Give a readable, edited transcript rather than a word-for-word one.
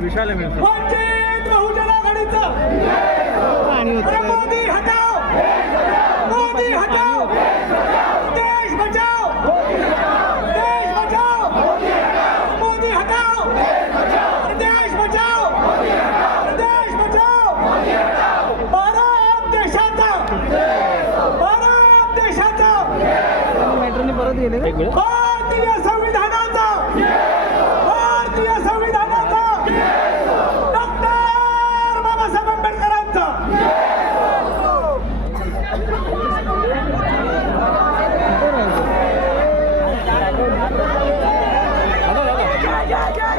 विशाल आहे वंचित बहुजन आघाडीचं मोदी हटाओ, मोदी हटाओ, देश बचाओ, देश बचाओ, मोदी हटाओ, देश बचाओ, देश बचाओ, भारत देशाचा, भारत देशाचा, भारतीय संविधानाचा, भारतीय संविधानाचा, डॉक्टर बाबासाहेब आंबेडकरांचा. जय जय जय